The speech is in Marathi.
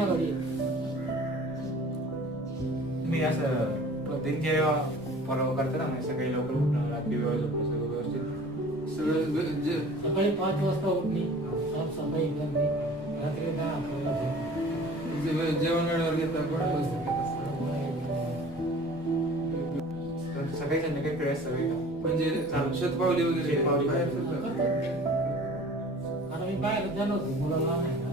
संध्याकाळी मी असं दिनचर्या फॉलो करते ना, म्हणजे सकाळी लवकर उठणं, रात्री वेळ झोपणं, सगळं व्यवस्थित. सकाळी 5 वाजता उठणे, साफसफाई करणे, रात्री 10-11 झोपणे. जेवण वेळेवर घेतात, गोळ्या व्यवस्थित घेतात. सकाळी संध्याकाळी फिरायचं सवय का? म्हणजे शतपावली वगैरे शतपावली. बाहेर फिरतात. आता मी बाहेर जाणार होतो मुलाला आणायला.